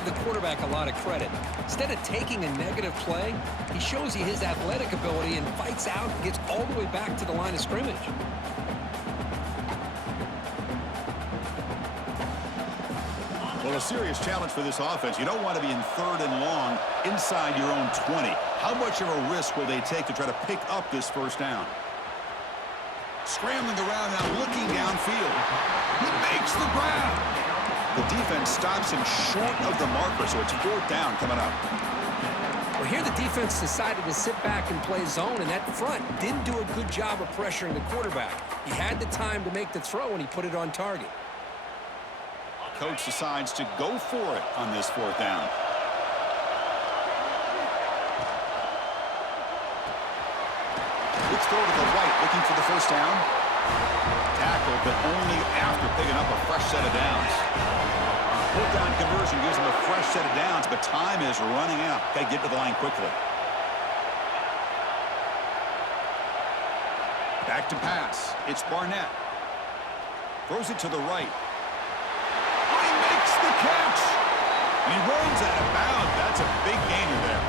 give the quarterback a lot of credit. Instead of taking a negative play, he shows you his athletic ability and fights out and gets all the way back to the line of scrimmage. Well, a serious challenge for this offense. You don't want to be in 3rd and long inside your own 20. How much of a risk will they take to try to pick up this first down? Scrambling around now, looking downfield. He makes the grab. The defense stops him short of the marker, so it's 4th down coming up. Well, here the defense decided to sit back and play zone, and that front didn't do a good job of pressuring the quarterback. He had the time to make the throw, and he put it on target. Coach decides to go for it on this 4th down. Quick throw to the right, looking for the first down. Tackle, but only after picking up a fresh set of downs. 4th down conversion gives him a fresh set of downs, but time is running out. Got to get to the line quickly. Back to pass. It's Barnett. Throws it to the right. Makes the catch. And he runs out of bounds. That's a big gainer there.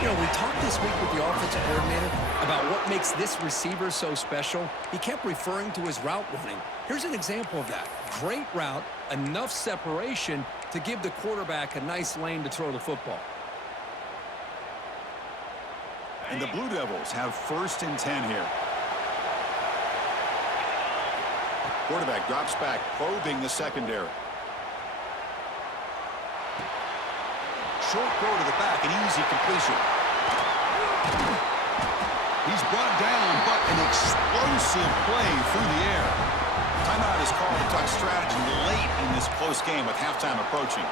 You know, we talked this week with the offensive coordinator about what makes this receiver so special. He kept referring to his route running. Here's an example of that. Great route, enough separation to give the quarterback a nice lane to throw the football. And the Blue Devils have 1st and 10 here. Quarterback drops back, probing the secondary. Short throw to the back, an easy completion. He's brought down, but an explosive play through the air. Timeout is called to talk strategy late in this close game with halftime approaching.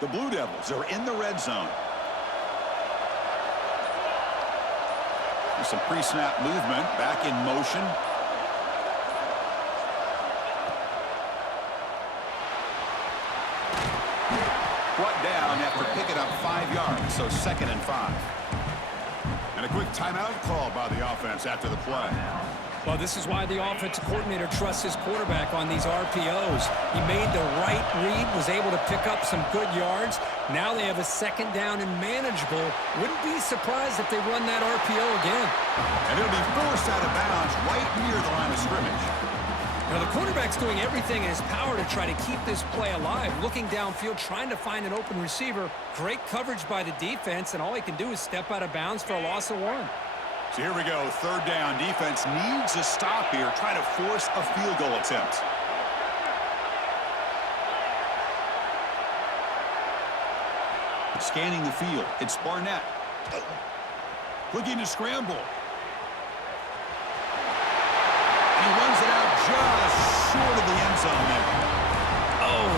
The Blue Devils are in the red zone. There's some pre-snap movement, back in motion. Brought down after picking up 5 yards, so 2nd and 5. And a quick timeout call by the offense after the play. Well, this is why the offensive coordinator trusts his quarterback on these RPOs. He made the right read, was able to pick up some good yards. Now they have a 2nd down and manageable. Wouldn't be surprised if they run that RPO again. And it'll be forced out of bounds right near the line of scrimmage. Now, the quarterback's doing everything in his power to try to keep this play alive. Looking downfield, trying to find an open receiver. Great coverage by the defense, and all he can do is step out of bounds for a loss of 1. So here we go, 3rd down. Defense needs a stop here, trying to force a field goal attempt. Scanning the field, it's Barnett. Looking to scramble. He runs it out just short of the end zone there. Oh,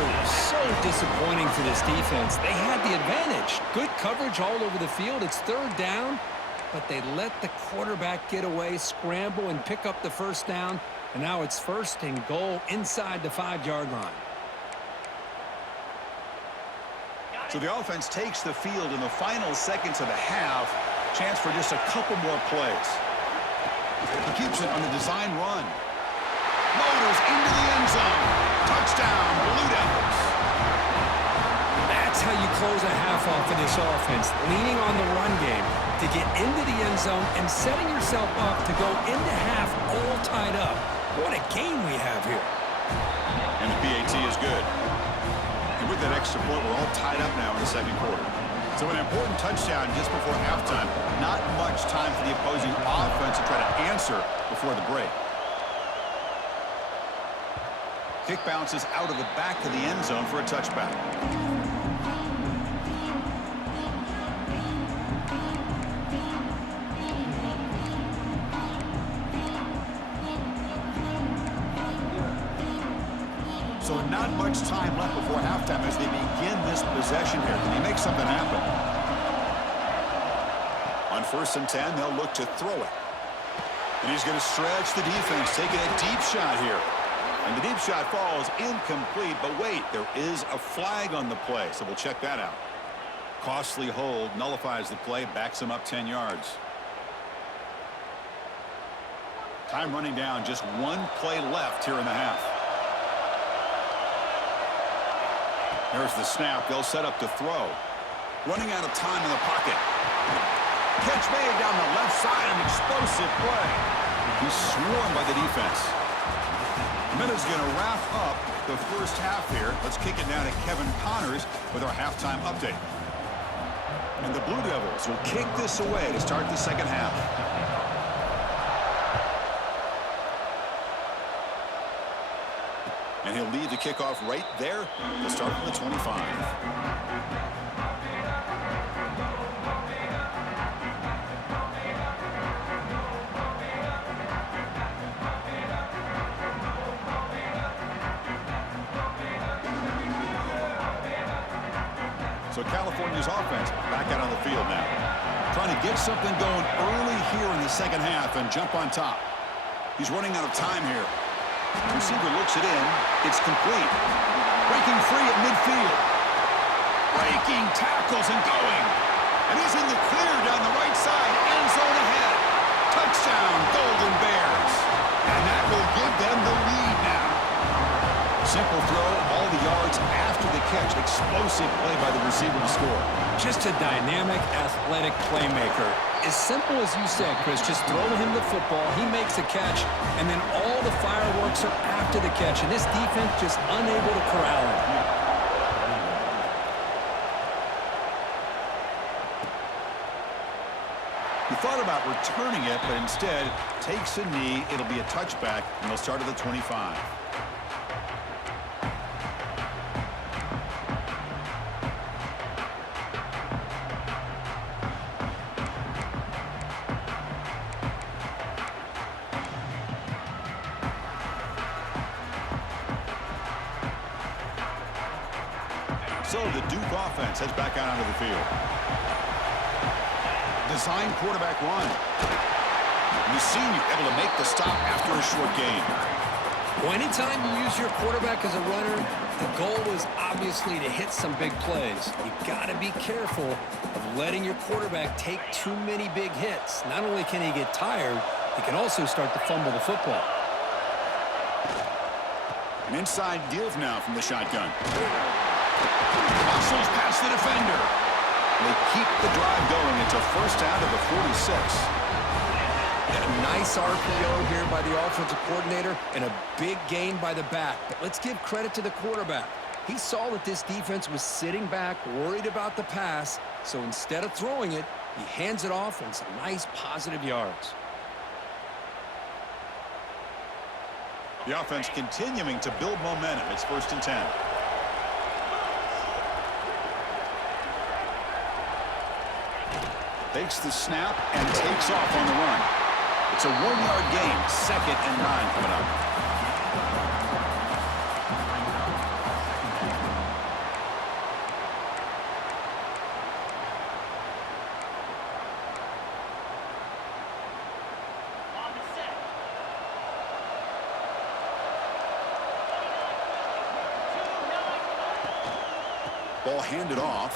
so disappointing for this defense. They had the advantage. Good coverage all over the field. It's 3rd down. But they let the quarterback get away, scramble, and pick up the first down. And now it's 1st and goal inside the 5-yard line. So the offense takes the field in the final seconds of the half. Chance for just a couple more plays. He keeps it on the design run. Motors into the end zone. Touchdown, Blue Devils. That's how you close a half off of this offense, leaning on the run game to get into the end zone and setting yourself up to go into half all tied up. What a game we have here. And the PAT is good. And with that extra point, we're all tied up now in the 2nd quarter. So an important touchdown just before halftime. Not much time for the opposing offense to try to answer before the break. Kick bounces out of the back of the end zone for a touchback. So not much time left before halftime as they begin this possession here. Can he make something happen? On 1st and 10, they'll look to throw it. And he's going to stretch the defense, taking a deep shot here. And the deep shot falls incomplete, but wait, there is a flag on the play, so we'll check that out. Costly hold, nullifies the play, backs him up 10 yards. Time running down, just one play left here in the half. There's the snap. They'll set up to throw. Running out of time in the pocket. Catch made down the left side, an explosive play. He's swarmed by the defense. Minute's going to wrap up the first half here. Let's kick it down to Kevin Connors with our halftime update. And the Blue Devils will kick this away to start the second half. And he'll lead the kickoff right there. They'll start from the 25. So California's offense back out on the field now. Trying to get something going early here in the second half and jump on top. He's running out of time here. Receiver looks it in. It's complete. Breaking free at midfield. Breaking tackles and going. And he's in the clear down the right side. End zone ahead. Touchdown, Golden Bears. And that will give them the lead now. Simple throw, all the yards after the catch. Explosive play by the receiver to score. Just a dynamic, athletic playmaker. As simple as you said, Chris, just throw him the football, he makes a catch, and then all the fireworks are after the catch, and this defense just unable to corral him. He thought about returning it, but instead takes a knee. It'll be a touchback, and they'll start at the 25. So the Duke offense heads back out onto the field. Design quarterback run. The senior able to make the stop after a short gain. Well, anytime you use your quarterback as a runner, the goal is obviously to hit some big plays. You got to be careful of letting your quarterback take too many big hits. Not only can he get tired, he can also start to fumble the football. An inside give now from the shotgun. Muscles past the defender. They keep the drive going. It's a first out of the 46. A nice RPO here by the offensive coordinator and a big gain by the back. But let's give credit to the quarterback. He saw that this defense was sitting back, worried about the pass. So instead of throwing it, he hands it off and some nice positive yards. The offense continuing to build momentum. It's 1st and 10. Takes the snap and takes off on the run. It's a 1-yard gain. 2nd and 9 coming up. Ball handed off.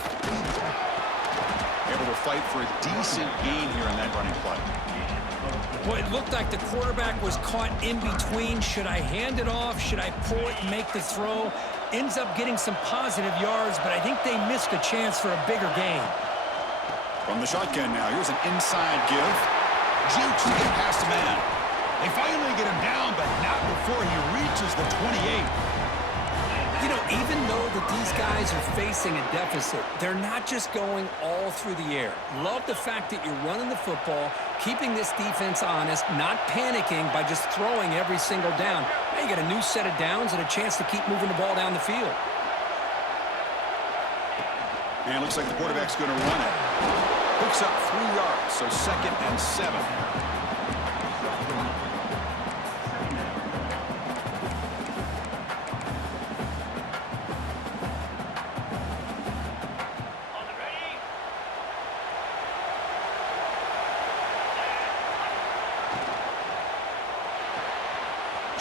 Able to fight for a decent gain here in that running play. Well, it looked like the quarterback was caught in between. Should I hand it off? Should I pull it and make the throw? Ends up getting some positive yards, but I think they missed a chance for a bigger gain. From the shotgun now, here's an inside give. Jukes to get past a man. They finally get him down, but not before he reaches the 28. You know, even though that these guys are facing a deficit, they're not just going all through the air. Love the fact that you're running the football, keeping this defense honest, not panicking by just throwing every single down. Now you got a new set of downs and a chance to keep moving the ball down the field. And it looks like the quarterback's going to run it. Picks up 3 yards, so 2nd and 7.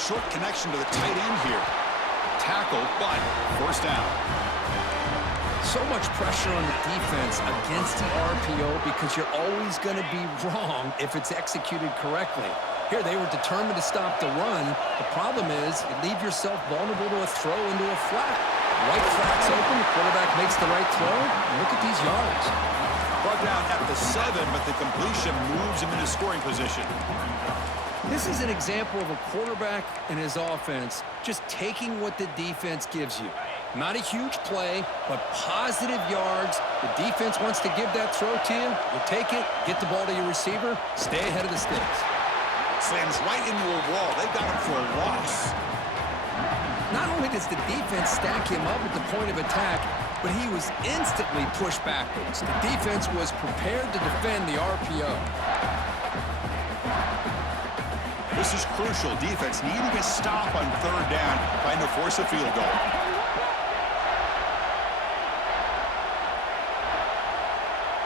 short connection to the tight end here. Tackle, but first down. So much pressure on the defense against the RPO because you're always going to be wrong if it's executed correctly. Here, they were determined to stop the run. The problem is you leave yourself vulnerable to a throw into a flat. Right flat's open, the quarterback makes the right throw. Look at these yards. Brought down at the 7, but the completion moves him into scoring position. This is an example of a quarterback and his offense just taking what the defense gives you. Not a huge play, but positive yards. The defense wants to give that throw to you. You take it, get the ball to your receiver, stay ahead of the sticks. Slams right into a wall. They got him for a loss. Not only does the defense stack him up at the point of attack, but he was instantly pushed backwards. The defense was prepared to defend the RPO. This is crucial. Defense needing a stop on third down, trying to force a field goal.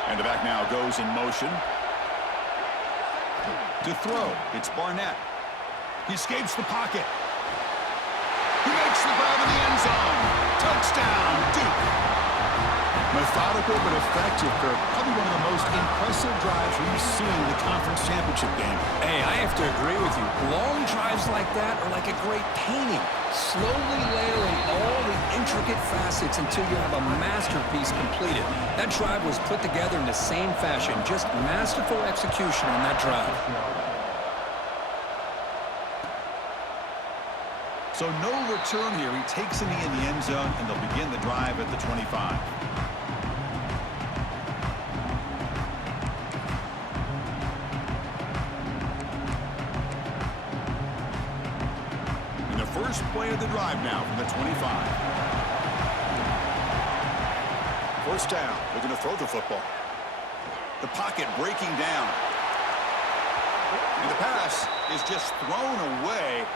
And the back now goes in motion. To throw, it's Barnett. He escapes the pocket. He makes the grab in the end zone. Touchdown, Duke. Methodical but effective, Kirk. Probably one of the most impressive drives we've seen in the conference championship game. Hey, I have to agree with you. Long drives like that are like a great painting. Slowly layering all the intricate facets until you have a masterpiece completed. That drive was put together in the same fashion. Just masterful execution on that drive. So no return here. He takes a knee in the end zone, and they'll begin the drive at the 25. And the first play of the drive now from the 25. First down. They're going to throw the football. The pocket breaking down. And the pass is just thrown away.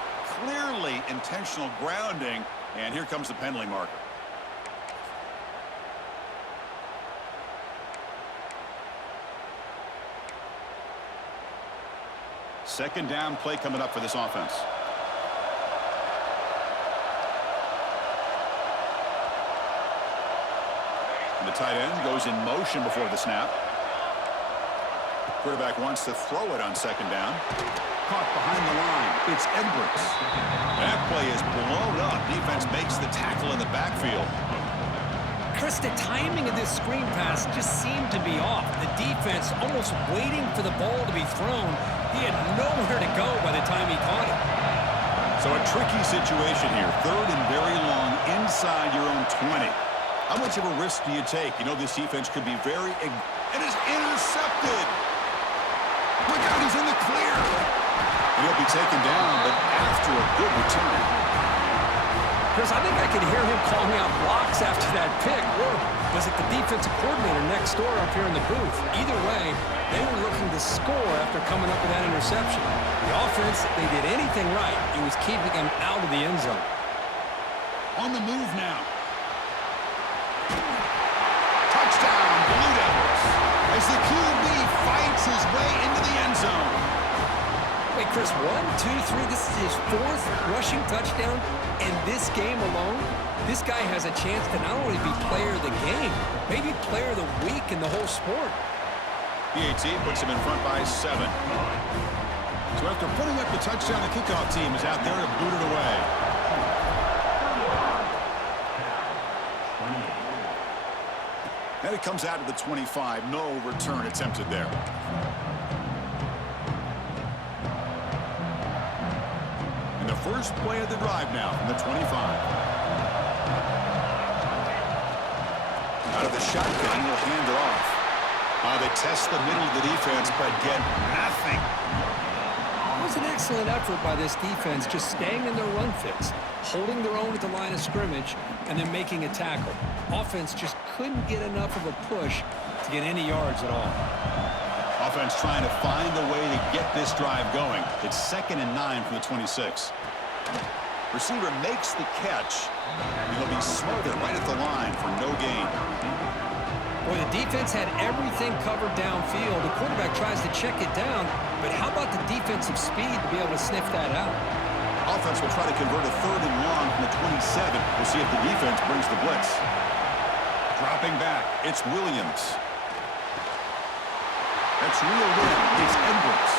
Clearly intentional grounding, and here comes the penalty marker. Second down play coming up for this offense. And the tight end goes in motion before the snap. Quarterback wants to throw it on second down. Caught behind the line. It's Edwards. That play is blown up. Defense makes the tackle in the backfield. Chris, the timing of this screen pass just seemed to be off. The defense almost waiting for the ball to be thrown. He had nowhere to go by the time he caught it. So a tricky situation here. Third and very long inside your own 20. How much of a risk do you take? You know this defense could be very... It is intercepted. Look out, he's in the clear. And he'll be taken down, but after a good return. Chris, I think I could hear him calling out blocks after that pick. Or was it the defensive coordinator next door up here in the booth? Either way, they were looking to score after coming up with that interception. The offense, if they did anything right, it was keeping them out of the end zone. On the move now. Touchdown, Blue Devils. As the QB fights his way into the end zone. Wait, Chris, 1, 2, 3, this is his 4th rushing touchdown in this game alone. This guy has a chance to not only be player of the game, maybe player of the week in the whole sport. PAT puts him in front by 7. So after putting up the touchdown, the kickoff team is out there to boot it away. Then it comes out to the 25. No return attempted there. And the first play of the drive now from the 25. Out of the shotgun, he'll hand it off. They test the middle of the defense, but get nothing. It was an excellent effort by this defense, just staying in their run fix, holding their own at the line of scrimmage, and then making a tackle. Offense just couldn't get enough of a push to get any yards at all. Offense trying to find a way to get this drive going. It's 2nd and 9 from the 26. Receiver makes the catch, and he'll be smothered right at the line for no gain. Boy, the defense had everything covered downfield. The quarterback tries to check it down, but how about the defensive speed to be able to sniff that out? offense will try to convert a 3rd and long from the 27. We'll see if the defense brings the blitz. Dropping back, it's Williams. That's reeled in. It's Edwards.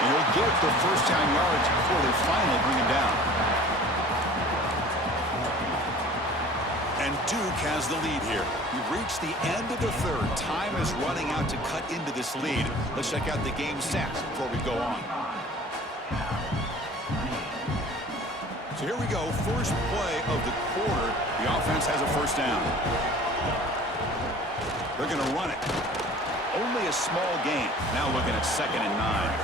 And he'll get the first down yards before they finally bring him down. And Duke has the lead here. We've reached the end of the 3rd. Time is running out to cut into this lead. Let's check out the game stats before we go on. So here we go. First play of the quarter. The offense has a first down. They're going to run it. Only a small gain. Now looking at 2nd and 9.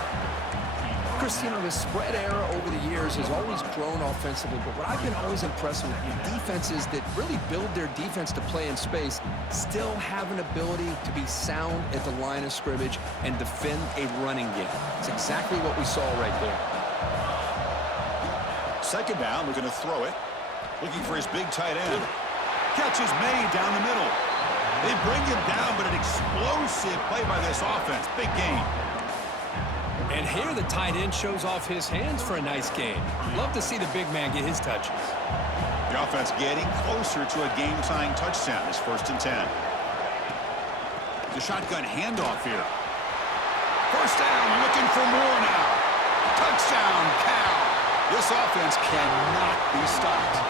Chris, you know, the spread era over the years has always grown offensively, but what I've been always impressed with defenses that really build their defense to play in space still have an ability to be sound at the line of scrimmage and defend a running game. It's exactly what we saw right there. 2nd down, we're going to throw it. Looking for his big tight end. Catch is made down the middle. They bring him down, but an explosive play by this offense. Big gain. And here the tight end shows off his hands for a nice gain. Love to see the big man get his touches. The offense getting closer to a game-tying touchdown. It's 1st and 10. The shotgun handoff here. First down, looking for more now. Touchdown, Cal. This offense cannot be stopped.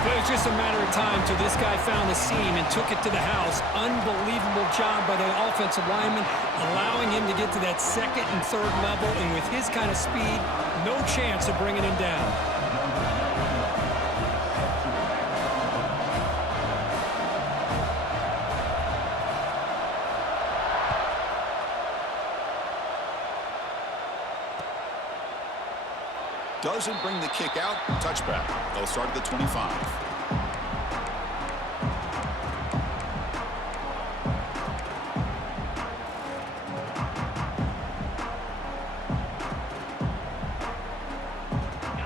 It was just a matter of time till this guy found the seam and took it to the house. Unbelievable job by the offensive lineman, allowing him to get to that 2nd and 3rd level, and with his kind of speed, no chance of bringing him down. Doesn't bring the kick out. Touchback. They'll start at the 25.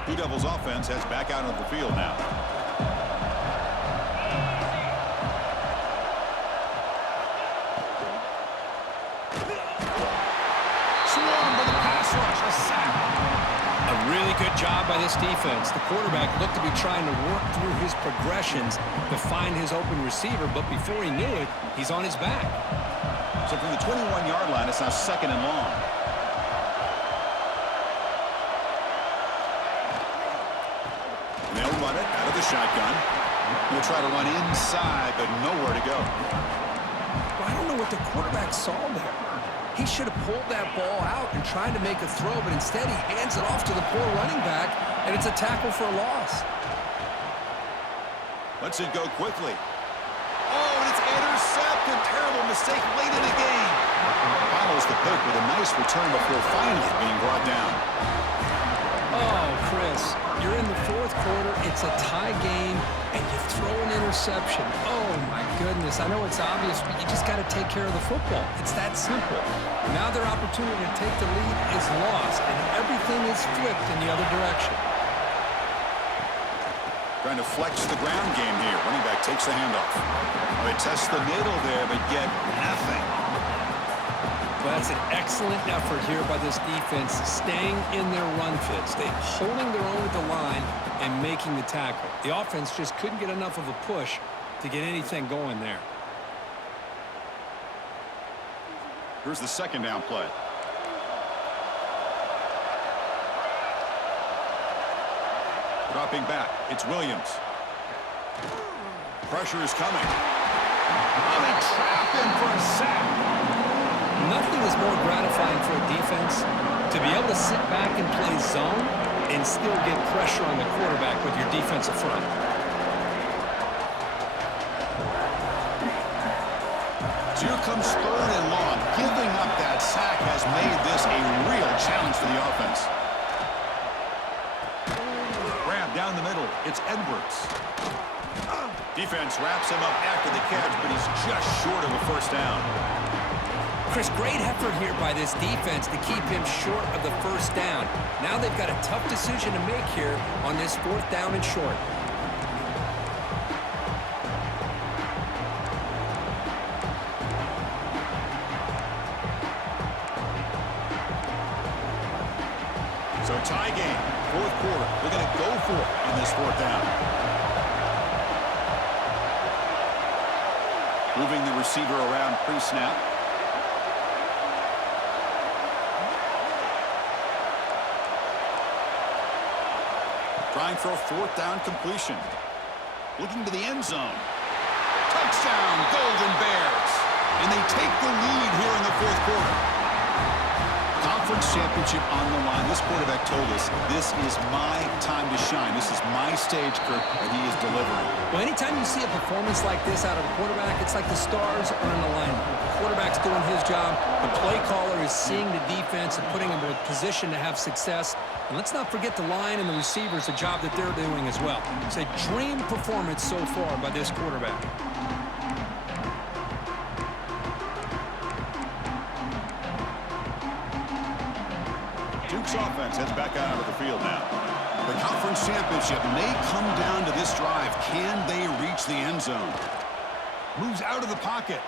Blue Devils offense heads back out on the field now. Swarmed by the pass rush. A sack. A really good job by this defense. The quarterback looked to be trying to work through his progressions to find his open receiver, but before he knew it, he's on his back. So from the 21-yard line, it's now 2nd and long. And they'll run it out of the shotgun. They'll try to run inside, but nowhere to go. I don't know what the quarterback saw there. He should have pulled that ball out and tried to make a throw, but instead he hands it off to the poor running back, and it's a tackle for a loss. Lets it go quickly. Oh, and it's intercepted. Terrible mistake late in the game. Follows the pick with a nice return before finally being brought down. Oh, Chris, you're in the 4th quarter. It's a tie game, and you throw an interception. Oh, my goodness. I know it's obvious, but you just got to take care of the football. It's that simple. Now their opportunity to take the lead is lost, and everything is flipped in the other direction. Trying to flex the ground game here. Running back takes the handoff. Oh, they test the middle there, but get nothing. Well, that's an excellent effort here by this defense, staying in their run fits. They holding their own at the line and making the tackle. The offense just couldn't get enough of a push to get anything going there. Here's the 2nd down play. Dropping back, it's Williams. Pressure is coming. Oh, they trap him for a sack. Nothing is more gratifying for a defense to be able to sit back and play zone and still get pressure on the quarterback with your defensive front. So here comes 3rd and long. Giving up that sack has made this a real challenge for the offense. Grab down the middle. It's Edwards. Defense wraps him up after the catch, but he's just short of a first down. Chris, great effort here by this defense to keep him short of the first down. Now they've got a tough decision to make here on this 4th down and short. So tie game. fourth quarter. They're going to go for it on this fourth down. Moving the receiver around pre-snap. Trying for a fourth down completion. Looking to the end zone. Touchdown, Golden Bears. And they take the lead here in the fourth quarter. Conference championship on the line. This quarterback told us, this is my time to shine. This is my stage, Kirk, and he is delivering. Well, anytime you see a performance like this out of a quarterback, it's like the stars are in alignment. The quarterback's doing his job. The play caller is seeing the defense and putting them in a position to have success. And let's not forget the line and the receivers, the job that they're doing as well. It's a dream performance so far by this quarterback. Duke's offense heads back out onto the field now. The conference championship may come down to this drive. Can they reach the end zone? Moves out of the pocket.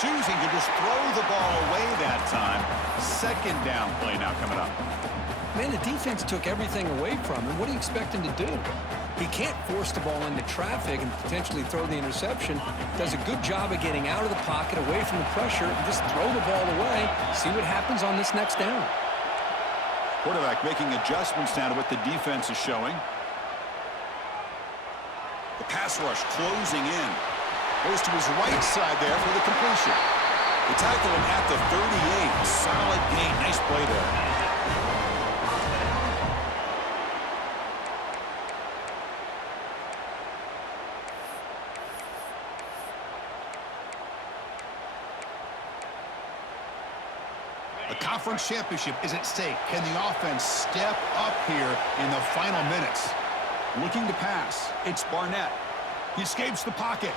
Choosing to just throw the ball away that time. Second down play now coming up. Man, the defense took everything away from him. What do you expect him to do? He can't force the ball into traffic and potentially throw the interception. Does a good job of getting out of the pocket, away from the pressure, and just throw the ball away. See what happens on this next down. Quarterback making adjustments now to what the defense is showing. The pass rush closing in. Goes to his right side there for the completion. They tackle him at the 38. Solid gain. Nice play there. The conference championship is at stake. Can the offense step up here in the final minutes? Looking to pass. It's Barnett. He escapes the pocket.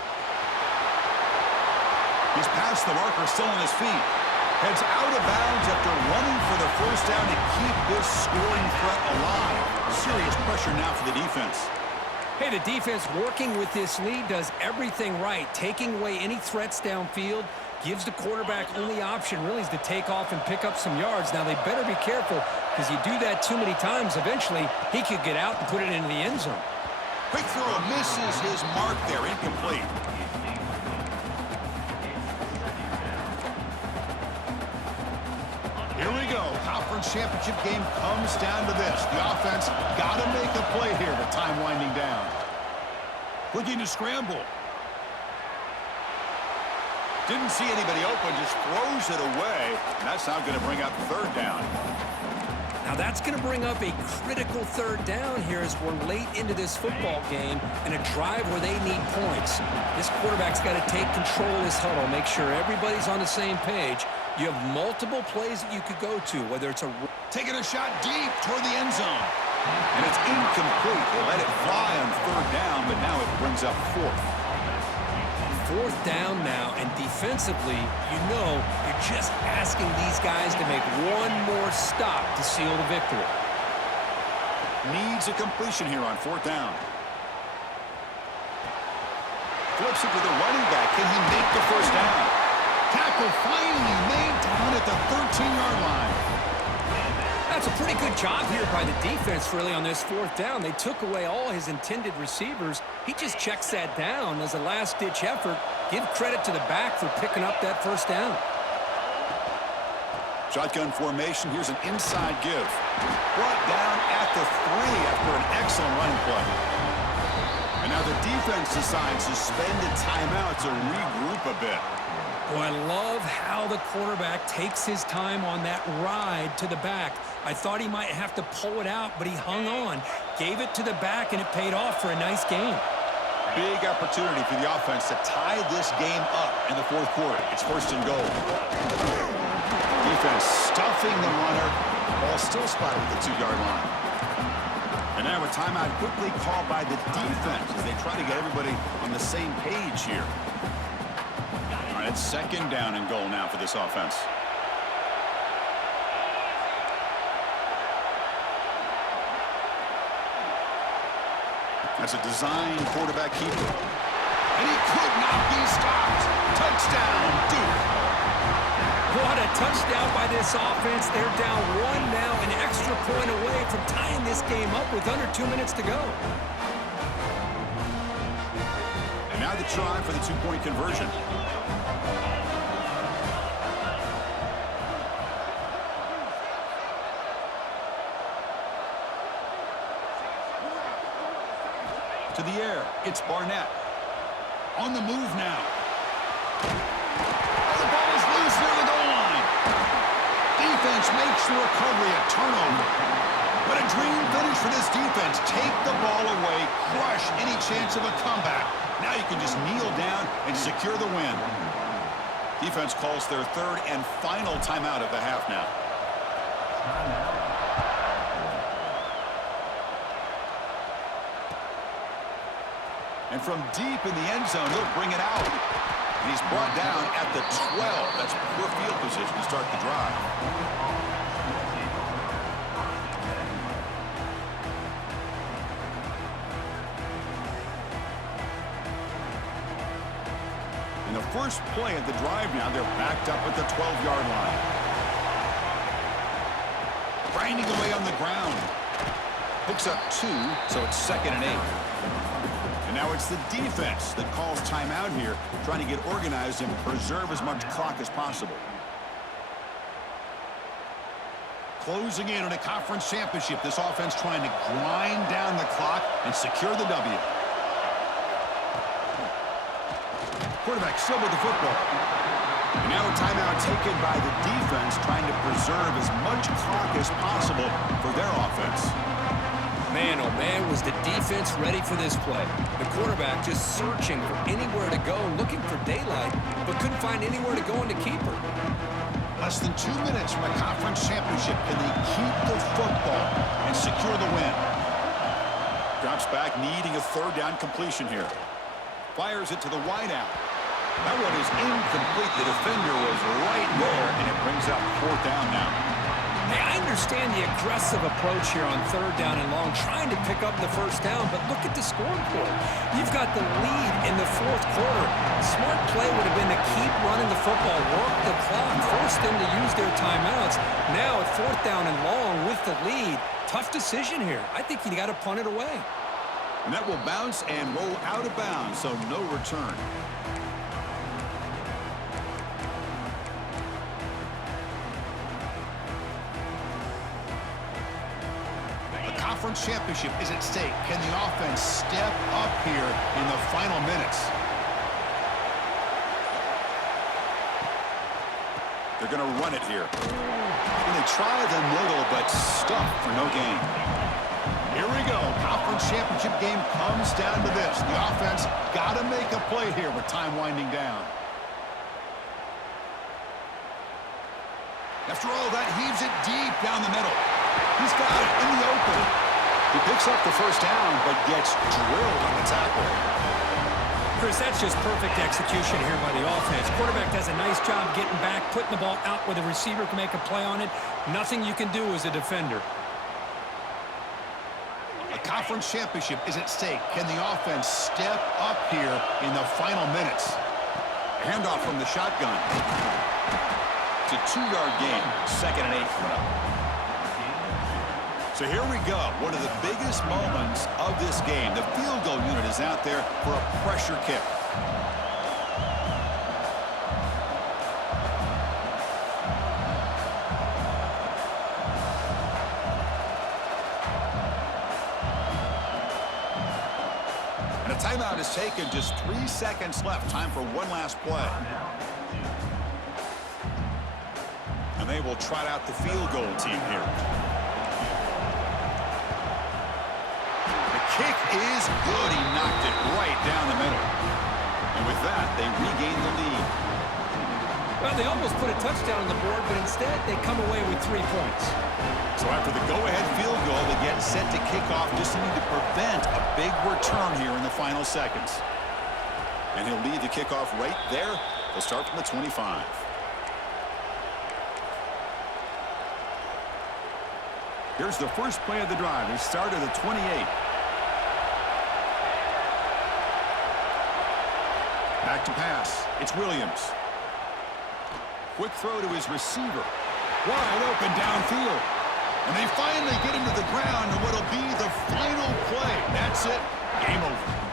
He's past the marker, still on his feet. Heads out of bounds after running for the first down to keep this scoring threat alive. Serious pressure now for the defense. Hey, the defense working with this lead does everything right. Taking away any threats downfield, gives the quarterback only option really is to take off and pick up some yards. Now, they better be careful because you do that too many times, eventually he could get out and put it into the end zone. Quick throw misses his mark there, incomplete. Here we go. Conference championship game comes down to this. The offense got to make a play here with time winding down. Looking to scramble. Didn't see anybody open, just throws it away. And that's now going to bring up third down. Now that's going to bring up a critical third down here as we're late into this football game and a drive where they need points. This quarterback's got to take control of this huddle, make sure everybody's on the same page. You have multiple plays that you could go to, whether it's taking a shot deep toward the end zone. And it's incomplete. They let it fly on third down, but now it brings up fourth. Fourth down now, and defensively, you know, you're just asking these guys to make one more stop to seal the victory. Needs a completion here on fourth down. Flips it to the running back. Can he make the first down? Tackle finally made down at the 13-yard line. That's a pretty good job here by the defense, really, on this fourth down. They took away all his intended receivers. He just checks that down as a last-ditch effort. Give credit to the back for picking up that first down. Shotgun formation. Here's an inside give. Brought down at the 3 after an excellent running play. And now the defense decides to spend a timeout to regroup a bit. Boy, I love how the quarterback takes his time on that ride to the back. I thought he might have to pull it out, but he hung on. Gave it to the back, and it paid off for a nice gain. Big opportunity for the offense to tie this game up in the fourth quarter. It's first and goal. Defense stuffing the runner. Ball still spotted at the 2-yard line. And now a timeout quickly called by the defense as they try to get everybody on the same page here. All right, it's second down and goal now for this offense. That's a design quarterback keeper. And he could not be stopped. Touchdown, Duke. What a touchdown by this offense. They're down one now, an extra point away from tying this game up with under 2 minutes to go. And now the try for the two-point conversion. To the air, it's Barnett. On the move now. Oh, the ball is loose near the goal line. Defense makes the recovery a turnover. What a dream finish for this defense. Take the ball away, crush any chance of a comeback. Now you can just kneel down and secure the win. Defense calls their third and final timeout of the half now. And from deep in the end zone, he'll bring it out. And he's brought down at the 12. That's poor field position to start the drive. In the first play of the drive now, they're backed up at the 12-yard line. Grinding away on the ground. Picks up 2, so it's 2nd and 8. Now it's the defense that calls timeout here, trying to get organized and preserve as much clock as possible. Closing in on a conference championship, this offense trying to grind down the clock and secure the W. Quarterback still with the football. And now a timeout taken by the defense, trying to preserve as much clock as possible for their offense. Man, oh man, was the defense ready for this play. The quarterback just searching for anywhere to go, looking for daylight, but couldn't find anywhere to go in the keeper. Less than 2 minutes from a conference championship. Can they keep the football and secure the win? Drops back, needing a third down completion here. Fires it to the wideout. That one is incomplete. The defender was right there, and it brings up 4th down now. Hey, I understand the aggressive approach here on 3rd down and long, trying to pick up the 1st down, but look at the scoreboard. You've got the lead in the 4th quarter. Smart play would have been to keep running the football, work the clock, force them to use their timeouts. Now at 4th down and long with the lead, tough decision here. I think you got to punt it away. And that will bounce and roll out of bounds, so no return. Conference championship is at stake. Can the offense step up here in the final minutes? They're going to run it here. And they try the middle, but stuff for no gain. Here we go. Conference championship game comes down to this. The offense got to make a play here with time winding down. After all that, heaves it deep down the middle. He's got it in the open. He picks up the 1st down, but gets drilled on the tackle. Chris, that's just perfect execution here by the offense. Quarterback does a nice job getting back, putting the ball out where the receiver can make a play on it. Nothing you can do as a defender. A conference championship is at stake. Can the offense step up here in the final minutes? Handoff from the shotgun. It's a 2-yard gain. 2nd and 8 coming up. So here we go. One of the biggest moments of this game. The field goal unit is out there for a pressure kick. And a timeout is taken. Just 3 seconds left. Time for one last play. And they will trot out the field goal team here. Kick is good. He knocked it right down the middle. And with that, they regain the lead. Well, they almost put a touchdown on the board, but instead they come away with 3 points. So after the go-ahead field goal, they get set to kick off, just need to prevent a big return here in the final seconds. And he'll lead the kickoff right there. They'll start from the 25. Here's the first play of the drive. They start at the 28. Back to pass. It's Williams. Quick throw to his receiver. Wide open downfield. And they finally get him to the ground in what'll be the final play. That's it. Game over.